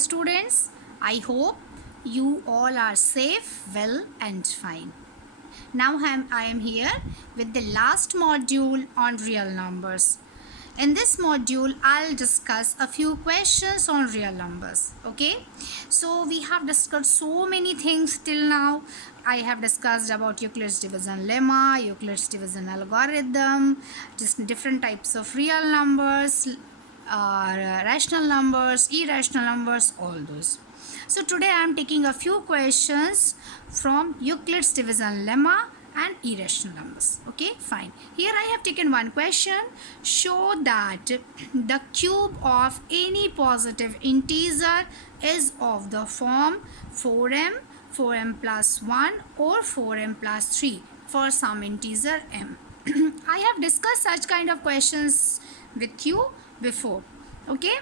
Dear students, I hope you all are safe, well and fine. Now I am here with the last module on real numbers. In this module, I'll discuss a few questions on real numbers. Okay, so we have discussed so many things till now. I have discussed about Euclid's division lemma, Euclid's division algorithm, just different types of real numbers, rational numbers, irrational numbers, all those. So today I am taking a few questions from Euclid's division lemma and irrational numbers. Okay, fine. Here I have taken one question. Show that the cube of any positive integer is of the form 4m, 4m plus 1 or 4m plus 3 for some integer m. I have discussed such kind of questions with you before. Okay.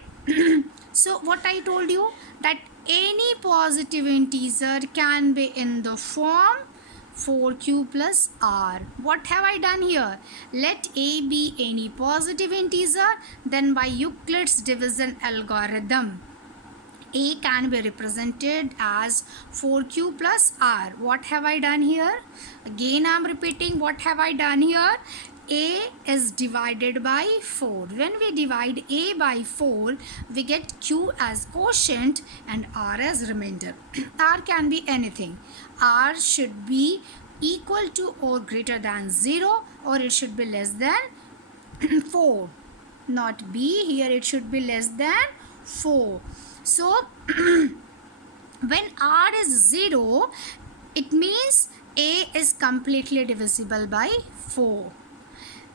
So what I told you, that any positive integer can be in the form 4q plus r. What have I done here? Let a be any positive integer, then by Euclid's division algorithm, a can be represented as 4q plus r. What have I done here? Again I am repeating, what have I done here? A is divided by 4. When we divide a by 4, we get q as quotient and r as remainder. R can be anything. R should be equal to or greater than 0, or it should be less than 4. Not b, here it should be less than 4. So when r is 0, it means a is completely divisible by 4.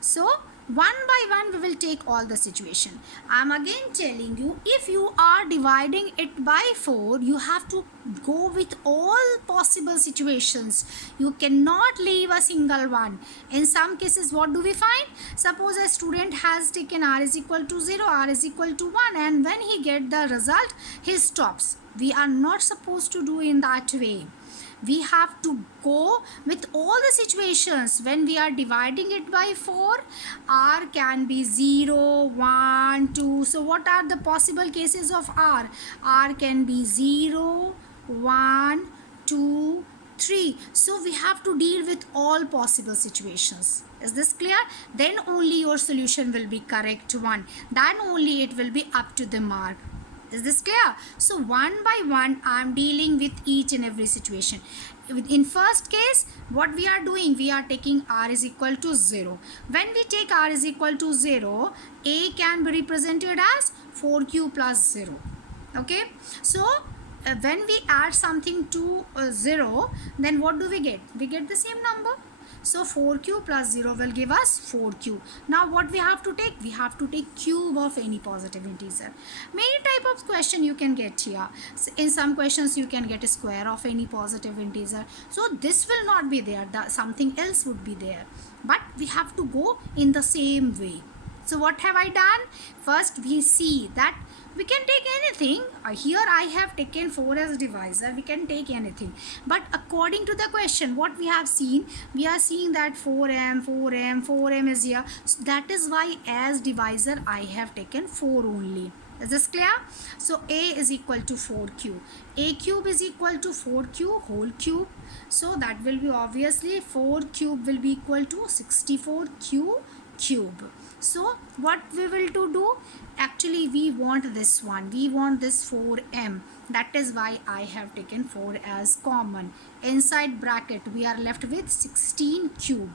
So one by one we will take all the situation. I am again telling you, if you are dividing it by 4, you have to go with all possible situations. You cannot leave a single one. In some cases, what do we find? Suppose a student has taken r is equal to 0, r is equal to 1, and when he get the result, he stops. We are not supposed to do in that way. We have to go with all the situations. When we are dividing it by 4, r can be 0, 1, 2. So what are the possible cases of r? R can be 0, 1, 2, 3. So we have to deal with all possible situations. Is this clear? Then only your solution will be correct one. Then only it will be up to the mark. Is this clear? So one by one I am dealing with each and every situation. In first case, what we are doing, we are taking r is equal to 0. When we take r is equal to 0, a can be represented as 4q plus 0. Okay. So when we add something to 0, then what do we get? We get the same number. So 4q plus 0 will give us 4q. Now what we have to take? We have to take cube of any positive integer. Many type of question you can get here. In some questions you can get a square of any positive integer. So this will not be there. Something else would be there. But we have to go in the same way. So what have I done? First we see that we can take anything. Here I have taken 4 as divisor. We can take anything. But according to the question, what we have seen, we are seeing that 4m, 4m, 4m is here. So that is why as divisor I have taken 4 only. Is this clear? So a is equal to 4q. A cube is equal to 4q whole cube. So that will be obviously 4 cube will be equal to 64q cube. So what we will do? Actually we want this one. We want this 4m. That is why I have taken 4 as common. Inside bracket we are left with 16 cube.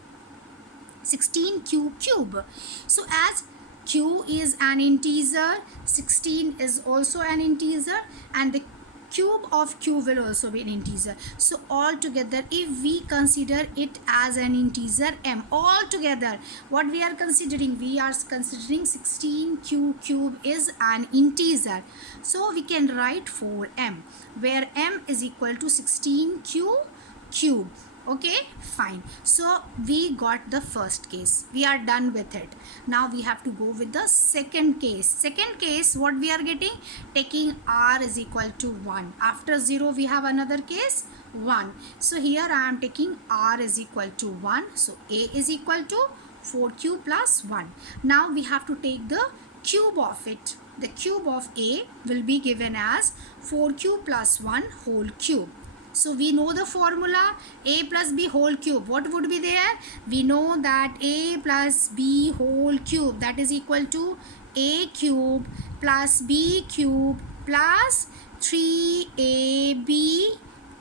16q cube. So as q is an integer, 16 is also an integer, and the cube of q will also be an integer. So altogether, if we consider it as an integer m, altogether what we are considering? We are considering 16q cube is an integer. So we can write 4m, where m is equal to 16q cube. Okay, fine. So we got the first case. We are done with it. Now we have to go with the second case. Second case, what we are getting? Taking r is equal to 1. After 0, we have another case, 1. So here I am taking r is equal to 1. So a is equal to 4q plus 1. Now we have to take the cube of it. the cube of a will be given as 4 cube plus 1 whole cube. So we know the formula, a plus b whole cube. What would be there? We know that a plus b whole cube, that is equal to a cube plus b cube plus 3ab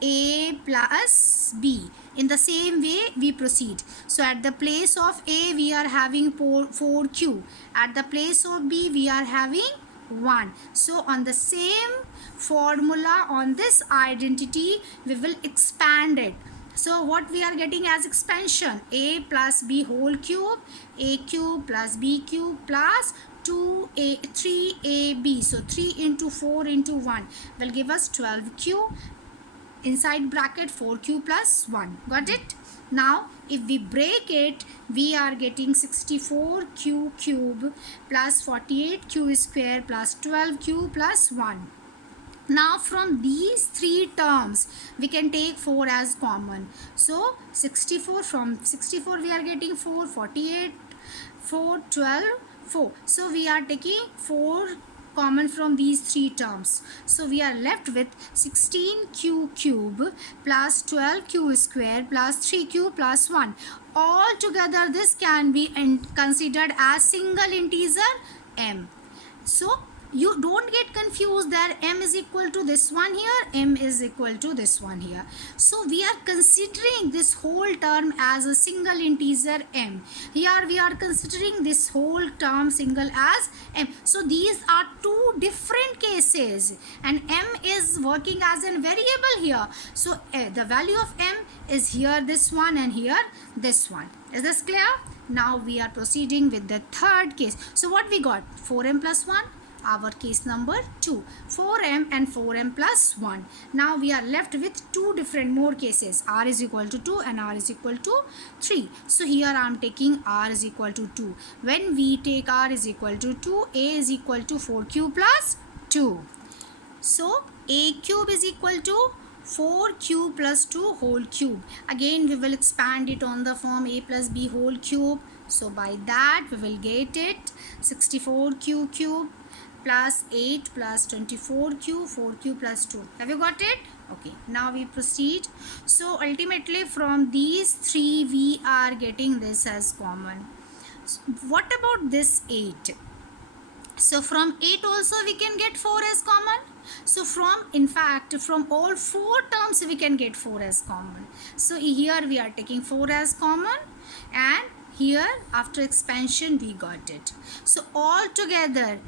a plus b. In the same way we proceed. So at the place of a we are having 4q. At the place of b we are having 1. So on the same formula, on this identity, we will expand it. So what we are getting as expansion? A plus b whole cube, a cube plus b cube plus 3ab. So 3 into 4 into 1 will give us 12q. Inside bracket 4q plus 1. Got it? Now if we break it, we are getting 64q cube plus 48q square plus 12q plus 1. Now from these three terms we can take 4 as common. So 64, from 64 we are getting 4, 48, 4, 12, 4. So we are taking 4 common from these three terms. So we are left with 16q cube plus 12q square plus 3q plus 1. All together this can be considered as single integer m. So you don't get confused that m is equal to this one here, m is equal to this one here. So we are considering this whole term as a single integer m. Here we are considering this whole term single as m. So these are two different cases and m is working as a variable here. So the value of m is here this one and here this one. Is this clear? Now we are proceeding with the third case. So what we got? 4m plus 1. Our case number 2, 4m and 4m plus 1. Now we are left with two different more cases, r is equal to 2 and r is equal to 3. So here I am taking r is equal to 2. When we take r is equal to 2, a is equal to 4q plus 2. So a cube is equal to 4q plus 2 whole cube. Again we will expand it on the form a plus b whole cube. So by that we will get it 64q cube plus 8 plus 24q, 4q plus 2. Have you got it? Okay, now we proceed. So ultimately from these three we are getting this as common. So what about this 8? So from 8 also we can get 4 as common. So from all 4 terms we can get 4 as common. So here we are taking 4 as common and here after expansion we got it. So all together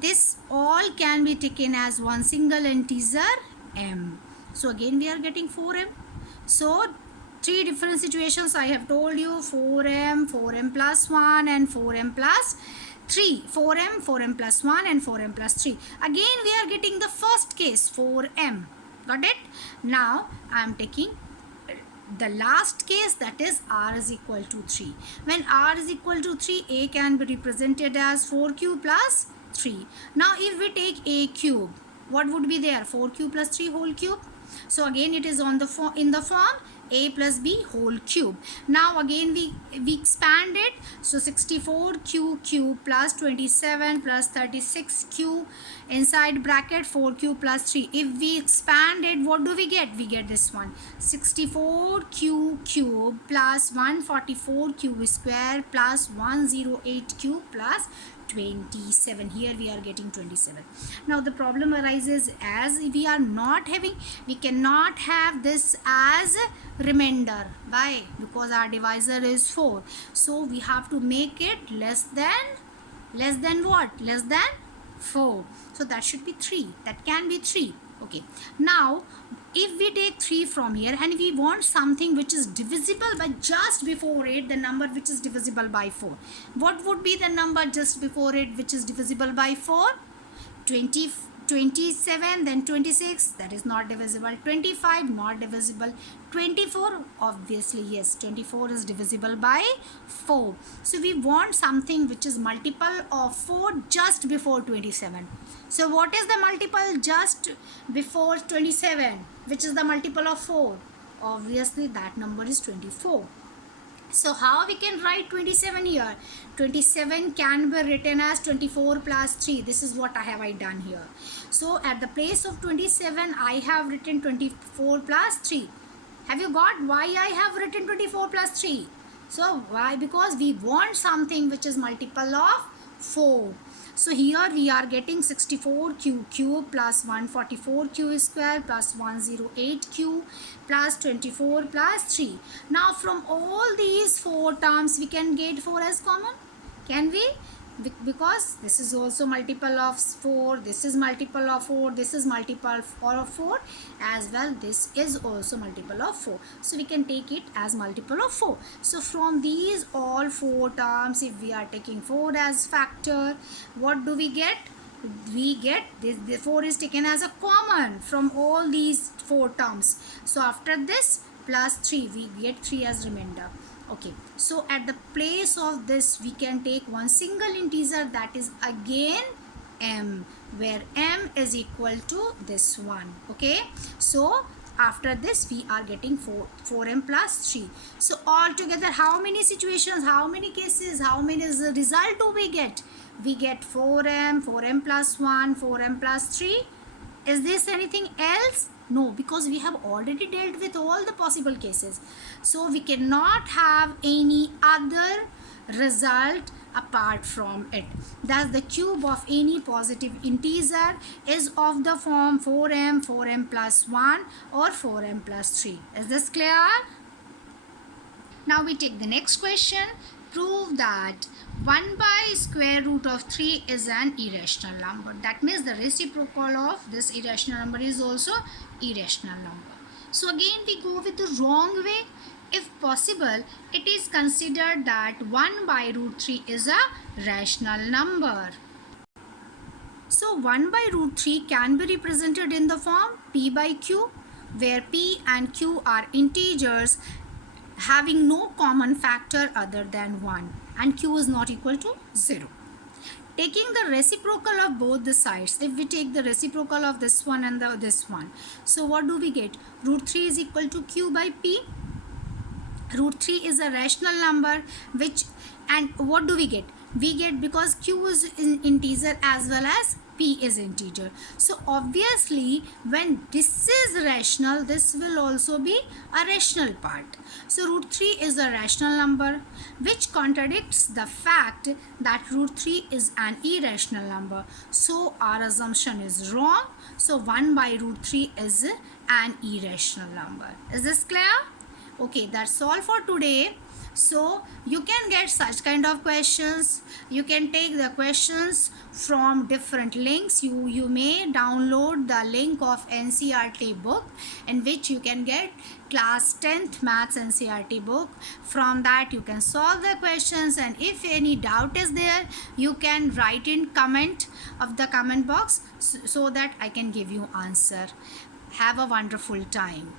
this all can be taken as one single integer m. So again we are getting 4m. So three different situations I have told you: 4m, 4m plus 1 and 4m plus 3. 4m, 4m plus 1 and 4m plus 3. Again we are getting the first case 4m. Got it? Now I am taking the last case, that is r is equal to 3. When r is equal to 3, a can be represented as 4q plus 3. Now if we take a cube, what would be there? 4q plus 3 whole cube. So again it is on the in the form a plus b whole cube. Now again we expand it. So 64q cube plus 27 plus 36q inside bracket 4q plus 3. If we expand it, what do we get? We get this one, 64q cube plus 144q square plus 108q plus 27. Here we are getting 27. Now the problem arises, as we are not having, we cannot have this as remainder. Why? Because our divisor is 4. So we have to make it less than what? Less than 4. So that should be 3. That can be 3. Okay. Now if we take 3 from here and we want something which is divisible by just before it, the number which is divisible by 4. What would be the number just before it which is divisible by 4? 27, then 26, that is not divisible. 25, not divisible. 24, obviously yes, 24 is divisible by 4. So we want something which is multiple of 4 just before 27. So what is the multiple just before 27, which is the multiple of 4? Obviously that number is 24. So how we can write 27 here? 27 can be written as 24 plus 3. This is what I have done here. So at the place of 27, I have written 24 plus 3. Have you got why I have written 24 plus 3? So why? Because we want something which is multiple of 4. So here we are getting 64q cube plus 144q square plus 108q plus 24 plus 3. Now from all these 4 terms we can get 4 as common. Can we? Because this is also multiple of 4, this is multiple of 4, this is multiple of 4 as well, this is also multiple of 4, so we can take it as multiple of 4. So from these all 4 terms, if we are taking 4 as factor, what do we get? We get this, the 4 is taken as a common from all these 4 terms. So after this plus 3, we get 3 as remainder. Okay, so at the place of this we can take one single integer, that is again m, where m is equal to this one. Okay, so after this we are getting 4m plus 3. So altogether how many situations, how many cases, how many is the result do we get? We get 4m plus 1, 4m plus 3. Is this anything else? No, because we have already dealt with all the possible cases. So we cannot have any other result apart from it. Thus the cube of any positive integer is of the form 4m plus 1 or 4m plus 3. Is this clear? Now we take the next question. Prove that 1 by square root of 3 is an irrational number. That means the reciprocal of this irrational number is also irrational number. So again we go with the wrong way. If possible, it is considered that 1 by root 3 is a rational number. So 1 by root 3 can be represented in the form p by q, where p and q are integers having no common factor other than 1, and q is not equal to 0. Taking the reciprocal of both the sides, if we take the reciprocal of this one and this one, so what do we get? Root 3 is equal to q by p. Root 3 is a rational number, which, and what do we get? We get, because q is in integer as well as p is integer. So obviously when this is rational, this will also be a rational part. So root 3 is a rational number, which contradicts the fact that root 3 is an irrational number. So our assumption is wrong. So 1 by root 3 is an irrational number. Is this clear? Okay, that's all for today. So you can get such kind of questions. You can take the questions from different links. You may download the link of NCERT book, in which you can get class 10th maths NCERT book. From that you can solve the questions, and if any doubt is there, you can write in comment of the comment box so that I can give you answer. Have a wonderful time.